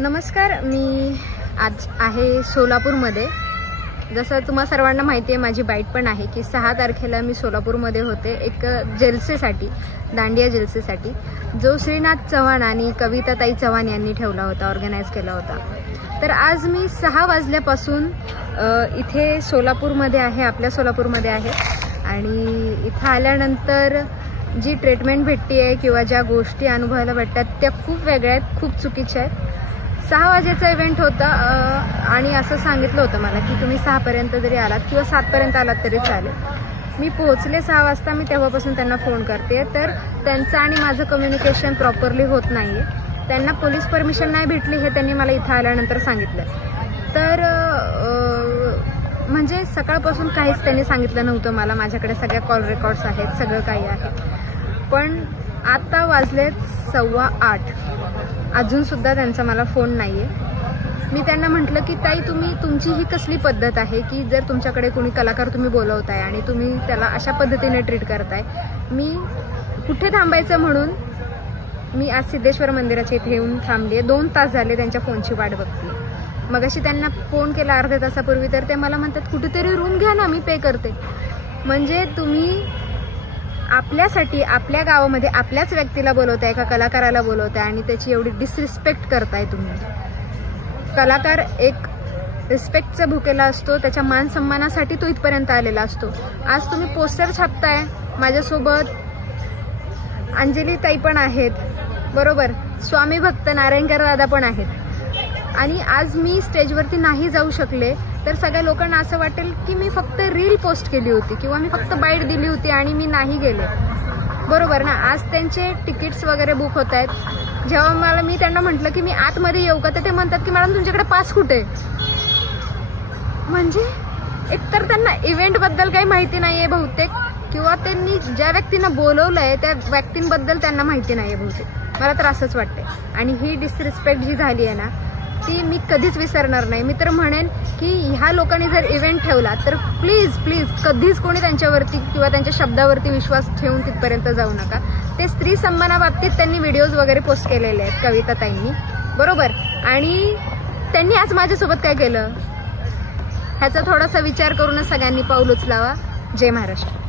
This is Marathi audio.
नमस्कार, मी आज आहे सोलापूरमध्ये। जसं तुम्हा सर्वांना माहिती आहे, माझी बाईट पण आहे की 6 तारखेला मी सोलापूरमध्ये होते एक जलसेसाठी, दांडिया जलसेसाठी, जो श्रीनाथ चव्हाण आणि कविताताई चव्हाण यांनी ठेवला होता, ऑर्गनाइज केला होता। तर आज मी 6 वाजल्यापासून इथे सोलापूरमध्ये आहे, आपल्या सोलापूरमध्ये आहे। आणि इथे आल्यानंतर जी ट्रीटमेंट भेटते आहे किंवा ज्या गोष्टी अनुभवायला भेटतात त्या खूप वेगळ्या आहेत, खूप चुकीच्या आहेत। 6 वाजेचा इव्हेंट होता आणि असं सांगितलं होतं मला की तुम्ही 6 पर्यंत जरी आलात किंवा 7 पर्यंत आलात तरी चालेल। मी पोहोचले 6 वाजता। मी तेव्हापासून त्यांना फोन करते, तर त्यांचं आणि माझं कम्युनिकेशन प्रॉपरली होत नाहीये। त्यांना पोलीस परमिशन नाही भेटली हे त्यांनी मला इथं आल्यानंतर सांगितलं। तर म्हणजे सकाळपासून काहीच त्यांनी सांगितलं नव्हतं मला। माझ्याकडे सगळ्या कॉल रेकॉर्ड्स आहेत, सगळं काही आहे। पण आता वाजलेत 8:15, अजून सुद्धा त्यांचा मला फोन नाहीये। मी त्यांना म्हटलं की ताई, तुमची ही कसली पद्धत आहे की जर तुमच्याकडे कोणी कलाकार तुम्ही बोलवताय आणि तुम्ही त्याला अशा पद्धतीने ट्रीट करताय। मी कुठे थांबायचं म्हणून मी आज सिद्धेश्वर मंदिराच्या इथे येऊन थांबलीये। 2 तास झाले त्यांच्या फोनची वाट बघते। मग अशी त्यांना फोन केला अर्ध्या तासापूर्वी, तर ते मला म्हणतात कुठेतरी रूम घ्या ना, मी पे करते। म्हणजे तुम्ही आपल्यासाठी आपल्या गावामध्ये आपल्याच व्यक्तीला बोलवताय, एका कलाकाराला बोलवताय आणि त्याची एवढी डिसरिस्पेक्ट करताय तुम्ही। कलाकार एक रिस्पेक्टचा भुकेला असतो, त्याच्या मान सन्मानासाठी तो इथपर्यंत आलेला असतो। आज तुम्ही पोस्टर छापताय, माझ्यासोबत अंजली ताई पण आहेत, बरोबर, स्वामी भक्त नारायणकर दादा पण आहेत। आणि आज मी स्टेजवरती नाही जाऊ शकले तर सगळ्या लोकांना असं वाटेल की मी फक्त रील पोस्ट केली होती किंवा मी फक्त बाईट दिली होती आणि मी नाही गेले, बरोबर ना। आज त्यांचे तिकीट्स वगैरे बुक होत आहेत। जेव्हा मी त्यांना म्हटलं की मी आतमध्ये येऊ का, तर ते म्हणतात की मॅडम तुमच्याकडे पास कुठे। म्हणजे एकतर त्यांना इव्हेंट बद्दल काही माहिती नाहीये बहुतेक, किंवा त्यांनी ज्या व्यक्तींना बोलवलंय त्या व्यक्तींबद्दल त्यांना माहिती नाहीये बहुतेक। मला तर असंच वाटतंय। आणि ही डिसरिस्पेक्ट जी झाली आहे ना, ती मी कधीच विसरणार नाही। मी तर म्हणेन की ह्या लोकांनी जर इव्हेंट ठेवला तर प्लीज कधीच कोणी त्यांच्यावरती किंवा त्यांच्या शब्दावरती विश्वास ठेवून तिथपर्यंत जाऊ नका। ते स्त्री सन्मानाबाबतीत त्यांनी व्हिडिओज वगैरे पोस्ट केलेले आहेत कविताताईंनी, बरोबर। आणि त्यांनी आज माझ्यासोबत काय केलं ह्याचा थोडासा विचार करूनच सगळ्यांनी पाऊल उचलावा। जय महाराष्ट्र।